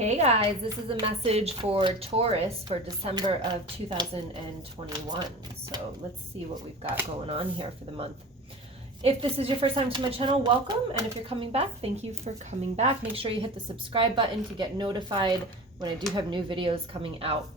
Hey guys, this is a message for Taurus for December of 2021. So let's see what we've got going on here for the month. If this is your first time to my channel, welcome. And if you're coming back, thank you for coming back. Make sure you hit the subscribe button to get notified when I do have new videos coming out.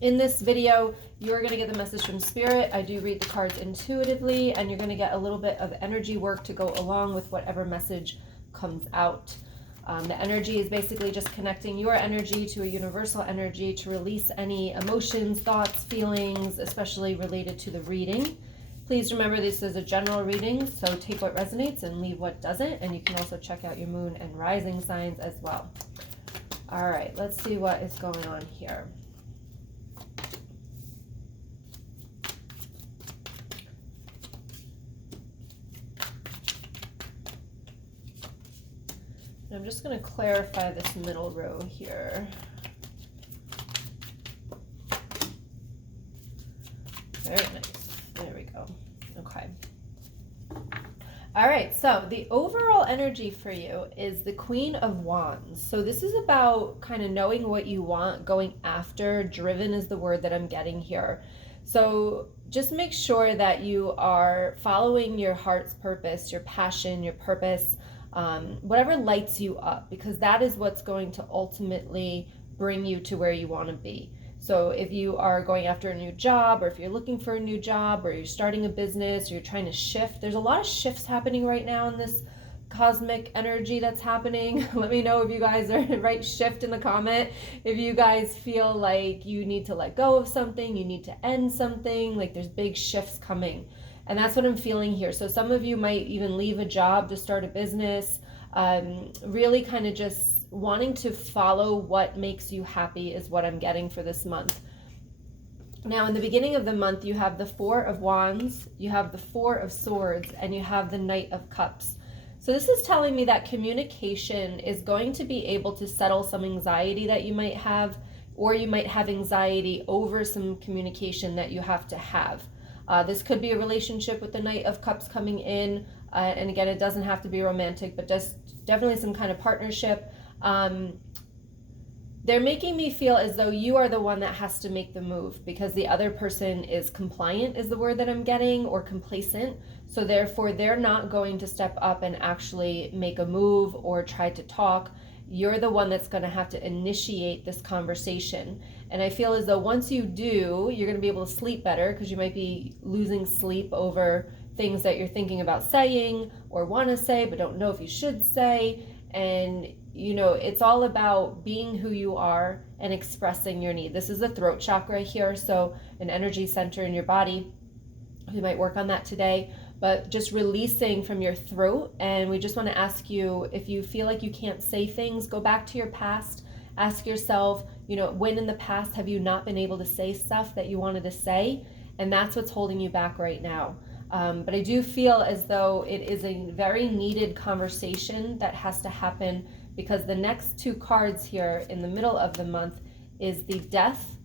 In this video, you're going to get the message from Spirit. I do read the cards intuitively, and you're going to get a little bit of energy work to go along with whatever message comes out. The energy is basically just connecting your energy to a universal energy to release any emotions, thoughts, feelings, especially related to the reading. Please remember this is a general reading, so take what resonates and leave what doesn't. And you can also check out your moon and rising signs as well. All right, let's see what is going on here. I'm just going to clarify this middle row here. Very nice. There we go. Okay. All right. So the overall energy for you is the Queen of Wands. So this is about kind of knowing what you want, going after. Driven is the word that I'm getting here. So just make sure that you are following your heart's purpose, your passion, your purpose, whatever lights you up, because that is what's going to ultimately bring you to where you want to be. So if you are going after a new job, or if you're looking for a new job, or you're starting a business, or you're trying to shift, there's a lot of shifts happening right now in this cosmic energy that's happening. Let me know if you guys are right, shift in the comment. If you guys feel like you need to let go of something, you need to end something, like there's big shifts coming. And that's what I'm feeling here. So some of you might even leave a job to start a business, really kind of just wanting to follow what makes you happy is what I'm getting for this month. Now, in the beginning of the month, you have the Four of Wands, you have the Four of Swords, and you have the Knight of Cups. So this is telling me that communication is going to be able to settle some anxiety that you might have, or you might have anxiety over some communication that you have to have. This could be a relationship with the Knight of Cups coming in. And again, it doesn't have to be romantic, but just definitely some kind of partnership. They're making me feel as though you are the one that has to make the move, because the other person is compliant is the word that I'm getting, or complacent. So therefore, they're not going to step up and actually make a move or try to talk. You're the one that's going to have to initiate this conversation. And I feel as though once you do, you're going to be able to sleep better, because you might be losing sleep over things that you're thinking about saying or want to say but don't know if you should say. And you know, it's all about being who you are and expressing your need. This is the throat chakra here, so an energy center in your body. We might work on that today, but just releasing from your throat. And we just want to ask you, if you feel like you can't say things, go back to your past. Ask yourself, you know, when in the past have you not been able to say stuff that you wanted to say? And that's what's holding you back right now. But I do feel as though it is a very needed conversation that has to happen, because the next two cards here in the middle of the month is the Death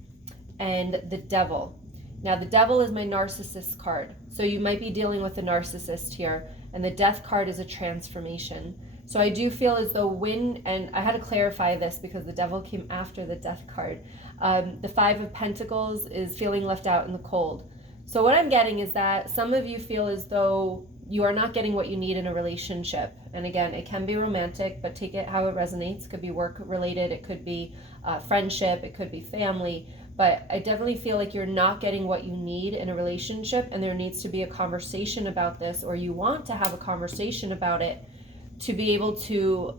and the Devil. Now, the Devil is my Narcissist card. So you might be dealing with a narcissist here. And the Death card is a transformation. So I do feel as though and I had to clarify this because the Devil came after the Death card. The Five of Pentacles is feeling left out in the cold. So what I'm getting is that some of you feel as though you are not getting what you need in a relationship. And again, it can be romantic, but take it how it resonates. It could be work related. It could be friendship. It could be family. But I definitely feel like you're not getting what you need in a relationship, and there needs to be a conversation about this, or you want to have a conversation about it to be able to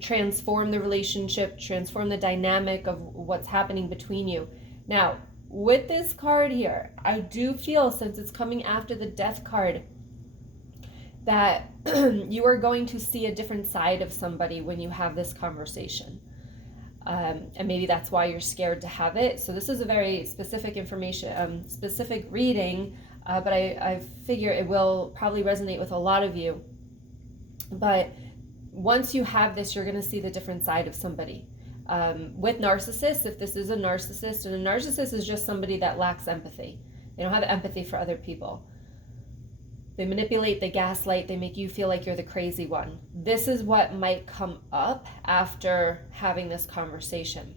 transform the relationship, transform the dynamic of what's happening between you. Now, with this card here, I do feel, since it's coming after the Death card, that you are going to see a different side of somebody when you have this conversation. And maybe that's why you're scared to have it. So this is a very specific information, specific reading, but I figure it will probably resonate with a lot of you. But once you have this, you're going to see the different side of somebody. With narcissists, if this is a narcissist, and a narcissist is just somebody that lacks empathy. They don't have empathy for other people. They manipulate, they gaslight, they make you feel like you're the crazy one. This is what might come up after having this conversation.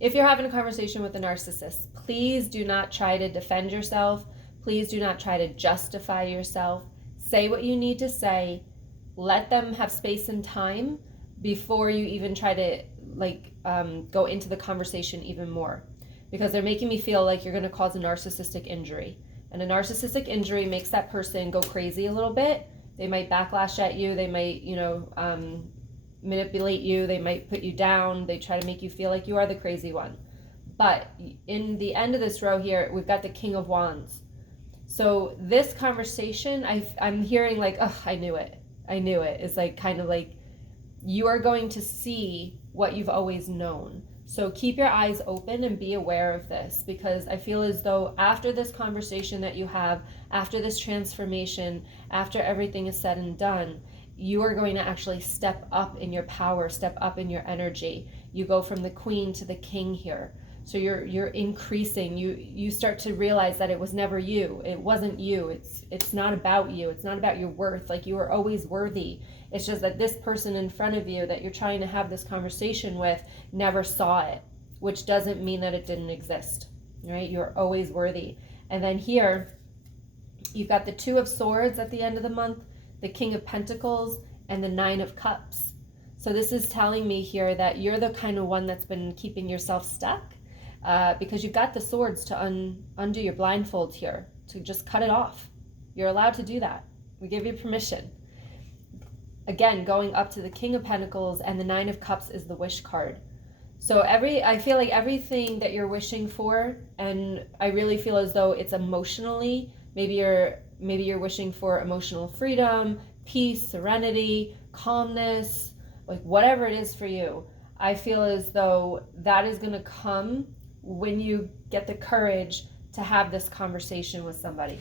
If you're having a conversation with a narcissist, please do not try to defend yourself. Please do not try to justify yourself. Say what you need to say. Let them have space and time before you even try to go into the conversation even more. Because they're making me feel like you're going to cause a narcissistic injury. And a narcissistic injury makes that person go crazy a little bit. They might backlash at you. They might, manipulate you. They might put you down. They try to make you feel like you are the crazy one. But in the end of this row here, we've got the King of Wands. So this conversation, I'm hearing like, oh, I knew it. It's like kind of like you are going to see what you've always known. So keep your eyes open and be aware of this, because I feel as though after this conversation that you have, after this transformation, after everything is said and done, you are going to actually step up in your power, step up in your energy. You go from the Queen to the King here. So you're increasing. You start to realize that it was never you. It wasn't you. It's not about you. It's not about your worth. Like, you are always worthy. It's just that this person in front of you that you're trying to have this conversation with never saw it, which doesn't mean that it didn't exist, right? You're always worthy. And then here, you've got the Two of Swords at the end of the month, the King of Pentacles, and the Nine of Cups. So this is telling me here that you're the kind of one that's been keeping yourself stuck, because you've got the swords to undo your blindfold here, to just cut it off. You're allowed to do that. We give you permission. Again, going up to the King of Pentacles, and the Nine of Cups is the wish card. So I feel like everything that you're wishing for, and I really feel as though it's emotionally, maybe you're wishing for emotional freedom, peace, serenity, calmness, like whatever it is for you. I feel as though that is going to come when you get the courage to have this conversation with somebody.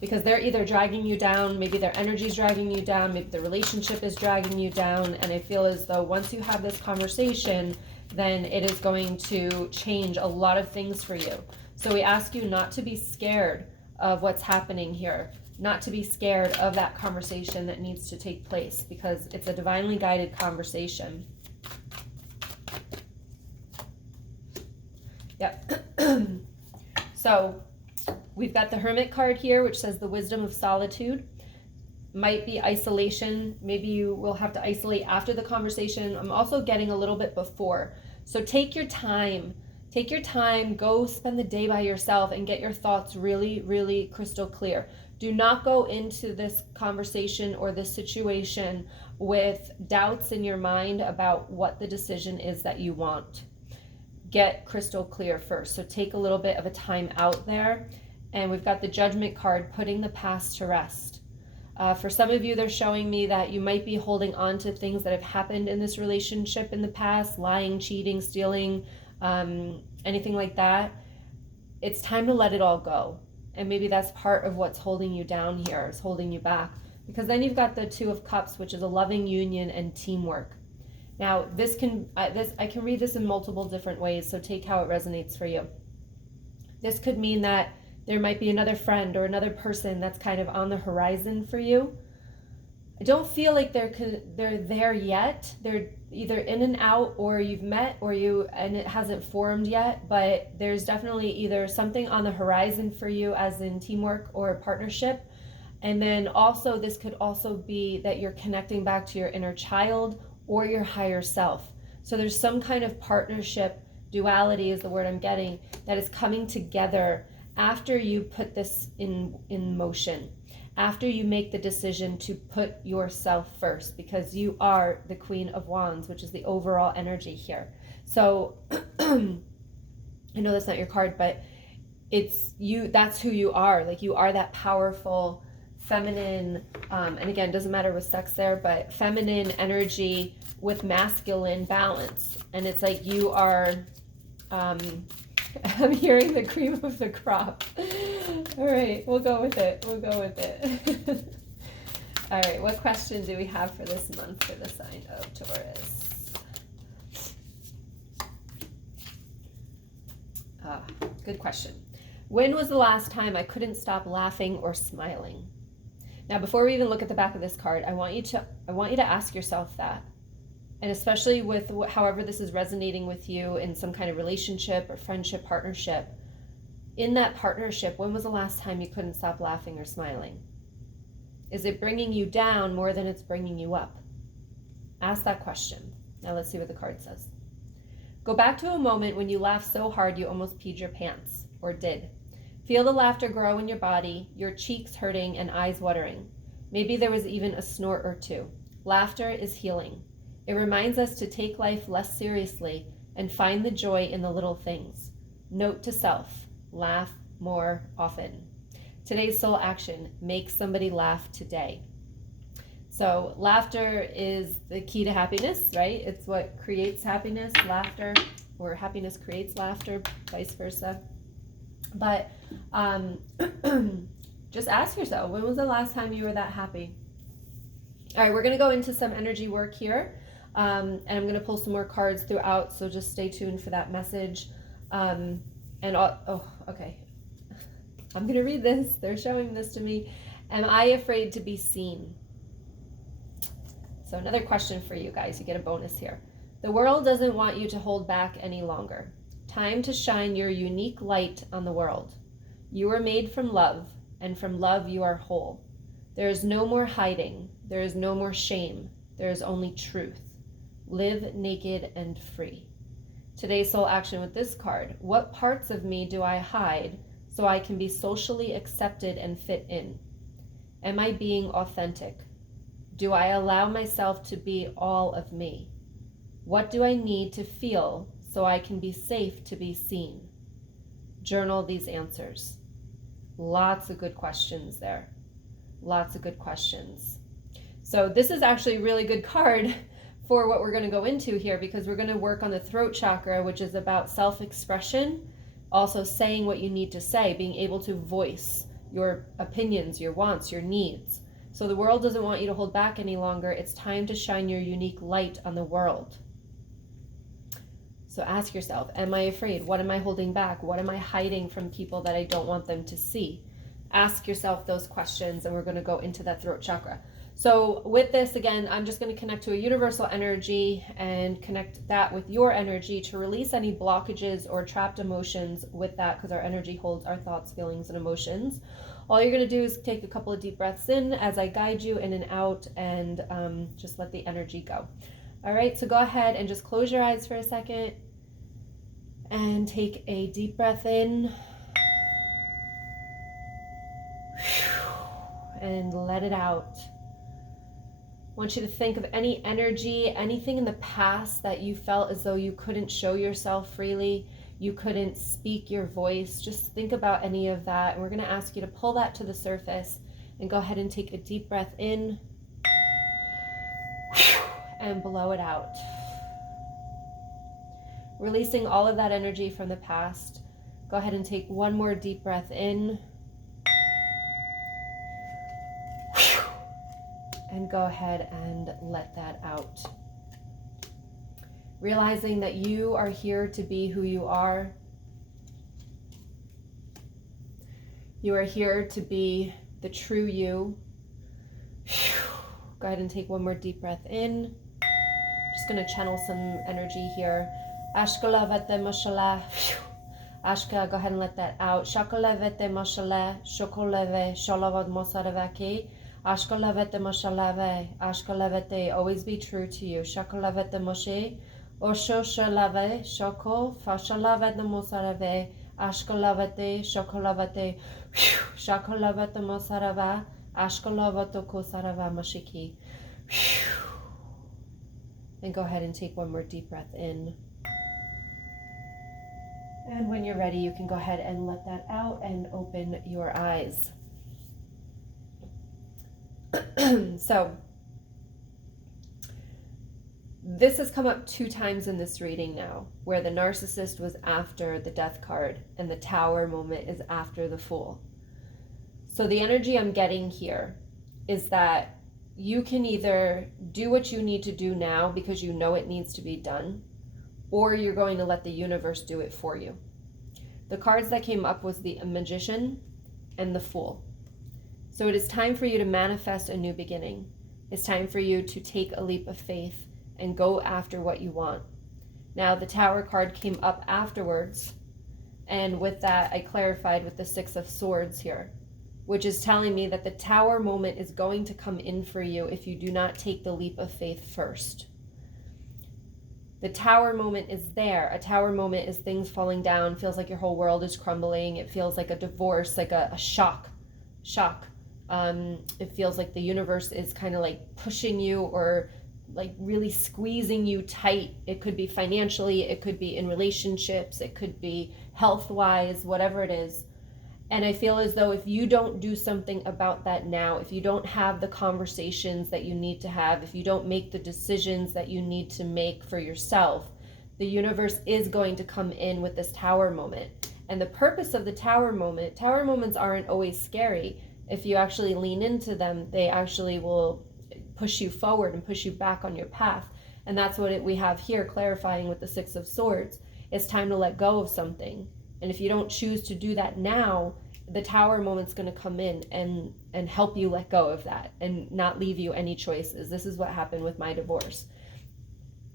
Because they're either dragging you down, maybe their energy is dragging you down, maybe the relationship is dragging you down, and I feel as though once you have this conversation, then it is going to change a lot of things for you. So we ask you not to be scared of what's happening here, not to be scared of that conversation that needs to take place, because it's a divinely guided conversation. Yep. So we've got the Hermit card here, which says the wisdom of solitude. Might be isolation. Maybe you will have to isolate after the conversation. I'm also getting a little bit before. So take your time. Take your time. Go spend the day by yourself and get your thoughts really, really crystal clear. Do not go into this conversation or this situation with doubts in your mind about what the decision is that you want. Get crystal clear first. So take a little bit of a time out there. And we've got the Judgment card, putting the past to rest. For some of you, they're showing me that you might be holding on to things that have happened in this relationship in the past, lying, cheating, stealing, anything like that. It's time to let it all go. And maybe that's part of what's holding you down here, is holding you back. Because then you've got the Two of Cups, which is a loving union and teamwork. Now, I can read this in multiple different ways, so take how it resonates for you. This could mean that there might be another friend or another person that's kind of on the horizon for you. I don't feel like they're there yet. They're either in and out, or you've met, and it hasn't formed yet, but there's definitely either something on the horizon for you, as in teamwork or a partnership. And then also, this could also be that you're connecting back to your inner child or your higher self. So there's some kind of partnership, duality is the word I'm getting, that is coming together after you put this in motion, after you make the decision to put yourself first, because you are the Queen of Wands, which is the overall energy here. So I know that's not your card, but it's you, that's who you are. Like, you are that powerful feminine, and again, doesn't matter with sex there, but feminine energy with masculine balance. And it's like you are, I'm hearing the cream of the crop. All right, we'll go with it. All right, what question do we have for this month for the sign of Taurus? Good question. When was the last time I couldn't stop laughing or smiling? Now, before we even look at the back of this card, I want you to ask yourself that. And especially with however this is resonating with you in some kind of relationship or friendship, partnership. In that partnership, when was the last time you couldn't stop laughing or smiling? Is it bringing you down more than it's bringing you up? Ask that question. Now let's see what the card says. Go back to a moment when you laughed so hard you almost peed your pants, or did. Feel the laughter grow in your body, your cheeks hurting and eyes watering. Maybe there was even a snort or two. Laughter is healing. It reminds us to take life less seriously and find the joy in the little things. Note to self, laugh more often. Today's soul action, make somebody laugh today. So laughter is the key to happiness, right? It's what creates happiness, laughter, or happiness creates laughter, vice versa. But just ask yourself, when was the last time you were that happy? All right, we're going to go into some energy work here. And I'm going to pull some more cards throughout, so just stay tuned for that message. Okay. I'm going to read this. They're showing this to me. Am I afraid to be seen? So another question for you guys. You get a bonus here. The world doesn't want you to hold back any longer. Time to shine your unique light on the world. You were made from love, and from love you are whole. There is no more hiding. There is no more shame. There is only truth. Live naked and free. Today's soul action with this card. What parts of me do I hide so I can be socially accepted and fit in? Am I being authentic? Do I allow myself to be all of me? What do I need to feel so I can be safe to be seen? Journal these answers. Lots of good questions there. Lots of good questions. So this is actually a really good card for what we're going to go into here, because we're going to work on the throat chakra, which is about self-expression, also saying what you need to say, being able to voice your opinions, your wants, your needs. So the world doesn't want you to hold back any longer. It's time to shine your unique light on the world. So ask yourself, am I afraid? What am I holding back? What am I hiding from people that I don't want them to see? Ask yourself those questions, and we're going to go into that throat chakra. So with this, again, I'm just going to connect to a universal energy and connect that with your energy to release any blockages or trapped emotions with that, because our energy holds our thoughts, feelings, and emotions. All you're going to do is take a couple of deep breaths in as I guide you in and out, and just let the energy go. All right, so go ahead and just close your eyes for a second and take a deep breath in and let it out. I want you to think of any energy, anything in the past that you felt as though you couldn't show yourself freely, you couldn't speak your voice. Just think about any of that. And we're going to ask you to pull that to the surface and go ahead and take a deep breath in and blow it out. Releasing all of that energy from the past. Go ahead and take one more deep breath in. And go ahead and let that out. Realizing that you are here to be who you are. You are here to be the true you. Go ahead and take one more deep breath in. Just going to channel some energy here. Ashkala vete mashallah. Ashka, go ahead and let that out. Shakala vete mashallah. Shokoleve shalavad mosaravaki. Ashkalavete moshalave, ashkalavete, always be true to you. Shakalavete moshe, osho shalave, shoko, fashalavete mosarave, ashkalavete, shokolavete, shakalavete mosarava, ashkalavato kosarava mashiki. And go ahead and take one more deep breath in. And when you're ready, you can go ahead and let that out and open your eyes. So this has come up 2 times in this reading now, where the narcissist was after the death card and the tower moment is after the fool. So the energy I'm getting here is that you can either do what you need to do now because you know it needs to be done, or you're going to let the universe do it for you. The cards that came up was the Magician and the Fool. So it is time for you to manifest a new beginning. It's time for you to take a leap of faith and go after what you want. Now, the Tower card came up afterwards, and with that, I clarified with the Six of Swords here, which is telling me that the Tower moment is going to come in for you if you do not take the leap of faith first. The Tower moment is there. A Tower moment is things falling down, feels like your whole world is crumbling. It feels like a divorce, like a shock. It feels like the universe is kind of like pushing you or like really squeezing you tight. It could be financially, it could be in relationships, it could be health-wise, whatever it is. And I feel as though if you don't do something about that now, if you don't have the conversations that you need to have, if you don't make the decisions that you need to make for yourself, the universe is going to come in with this Tower moment. And the purpose of the Tower moments aren't always scary. If you actually lean into them, they actually will push you forward and push you back on your path. And that's what we have here, clarifying with the Six of Swords. It's time to let go of something. And if you don't choose to do that now, the Tower moment's going to come in and help you let go of that and not leave you any choices. This is what happened with my divorce,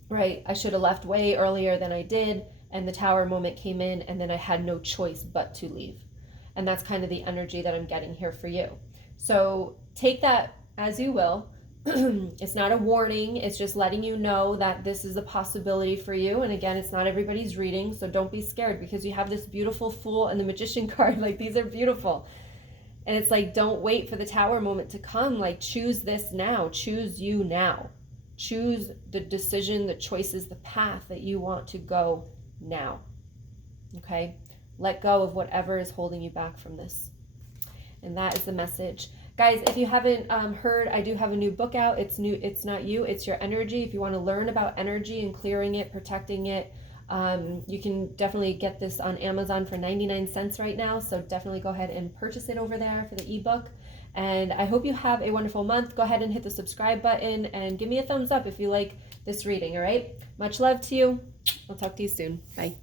right? I should have left way earlier than I did, and the Tower moment came in, and then I had no choice but to leave. And that's kind of the energy that I'm getting here for you. So take that as you will. It's not a warning. It's just letting you know that this is a possibility for you. And again, it's not everybody's reading, so don't be scared because you have this beautiful Fool and the Magician card. Like, these are beautiful. And it's like, don't wait for the Tower moment to come. Like, choose this now. Choose you now. Choose the decision, the choices, the path that you want to go now. Okay? Let go of whatever is holding you back from this. And that is the message. Guys, if you haven't heard, I do have a new book out. It's new. It's not you. It's your energy. If you want to learn about energy and clearing it, protecting it, you can definitely get this on Amazon for 99 cents right now. So definitely go ahead and purchase it over there for the ebook. And I hope you have a wonderful month. Go ahead and hit the subscribe button and give me a thumbs up if you like this reading. All right. Much love to you. I'll talk to you soon. Bye.